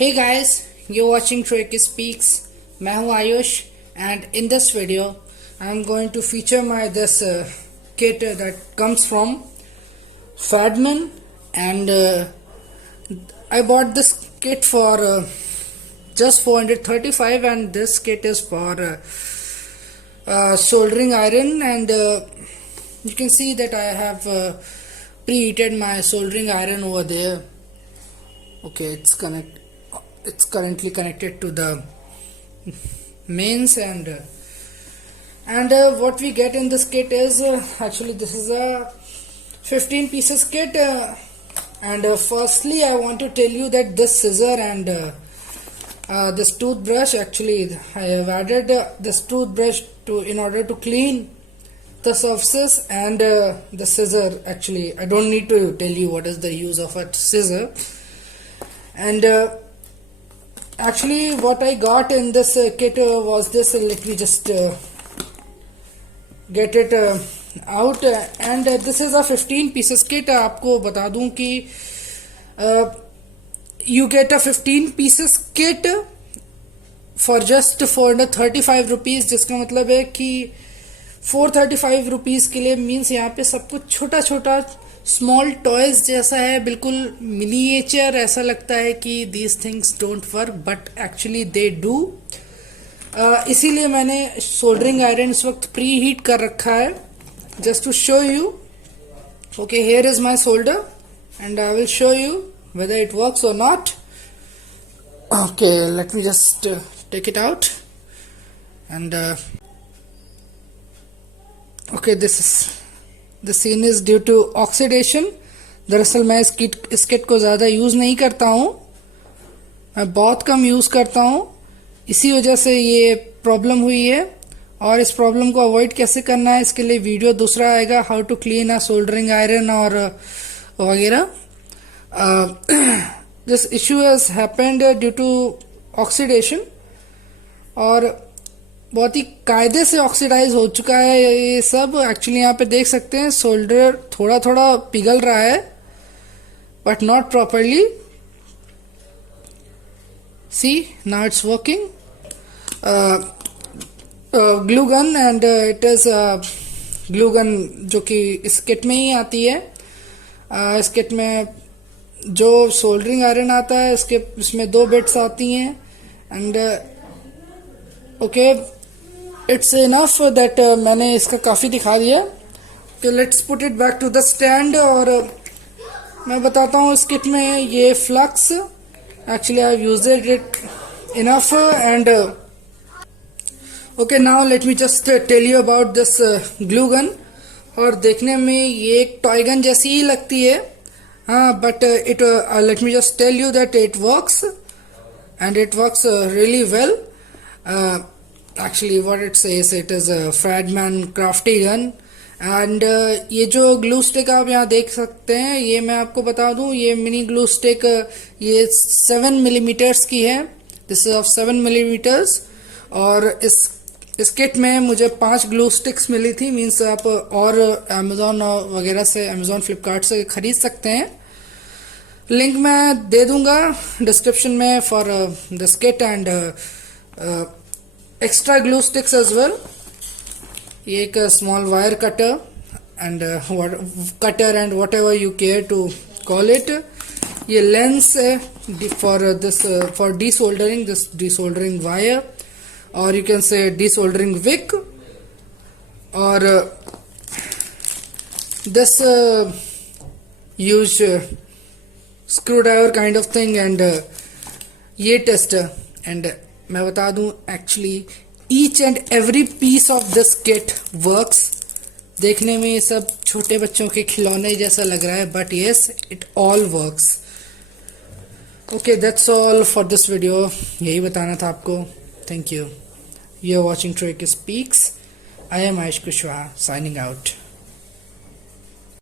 Hey guys, you're watching trueAKspeaks. मैं हूँ Ayush and in this video I'm going to feature my this kit that comes from fadman and I bought this kit for just 435 and this kit is for soldering iron and you can see that I have preheated my soldering iron over there. Okay, it's currently connected to the mains and what we get in this kit is actually this is a 15 pieces kit and firstly I want to tell you that this scissor and this toothbrush, actually I have added this toothbrush in order to clean the surfaces and the scissor, actually I don't need to tell you what is the use of a scissor. And actually what I got in this kit was this, let me just get it out and this is a 15 pieces kit. आपको बता दूं कि you get a 15 pieces kit for just 435 rupees, जिसका मतलब है कि 435 rupees के लिए मीन्स यहाँ पे सब कुछ छोटा छोटा स्मॉल टॉयज जैसा है, बिल्कुल मिनिएचर, ऐसा लगता है कि these things don't work but actually they do. इसीलिए मैंने सोल्डरिंग आयरन इस वक्त प्री हीट कर रखा है just to show you. Okay, here is my solder and I will show you whether it works or not. Okay, let me just take it out and okay, the scene is due to oxidation. दरअसल मैं इस kit को ज़्यादा use नहीं करता हूँ, मैं बहुत कम यूज़ करता हूँ, इसी वजह से ये प्रॉब्लम हुई है. और इस प्रॉब्लम को अवॉइड कैसे करना है इसके लिए वीडियो दूसरा आएगा, how to clean a soldering iron और वगैरह. This issue has happened due to oxidation और बहुत ही कायदे से ऑक्सीडाइज हो चुका है ये सब. एक्चुअली यहाँ पे देख सकते हैं सोल्डर थोड़ा थोड़ा पिघल रहा है but not properly. See, now it's working. Glue gun and it is glue gun जो कि इस किट में ही आती है. इस किट में जो सोल्डरिंग आयरन आता है इसमें 2 बिट्स आती हैं and okay, it's enough that मैंने इसका काफ़ी दिखा दिया. तो let's put it back to the stand. और मैं बताता हूँ इस किट में ये flux, actually I used it enough and okay, now let me just tell you about this glue gun. और देखने में ये एक टॉय गन जैसी ही लगती है, हाँ, but it let me just tell you that it works and it works really well. Actually what it says, it is a fadman crafty gun and ये जो ग्लू स्टिक आप यहाँ देख सकते हैं, ये मैं आपको बता दूँ, ये मिनी ग्लू स्टिक ये 7 मिलीमीटर्स की है. दिस इज ऑफ 7 मिलीमीटर्स और इस किट में मुझे 5 ग्लू स्टिक्स मिली थी. मीन्स आप और अमेजोन वगैरह से, अमेजोन फ्लिपकार्ट से खरीद सकते हैं. लिंक मैं दे दूंगा डिस्क्रिप्शन में for this kit and extra glue sticks as well. ये एक small wire cutter and whatever you care to call it. ये lens for this for desoldering, this desoldering wire or you can say desoldering wick or this huge screwdriver kind of thing and ये tester. and मैं बता दूं, actually each and every piece of this kit works. देखने में ये सब छोटे बच्चों के खिलौने जैसा लग रहा है but yes, it all works. Okay, that's all for this video. यही बताना था आपको. Thank you. You are watching trueAKspeaks. I am Ayush Kushwaha signing out.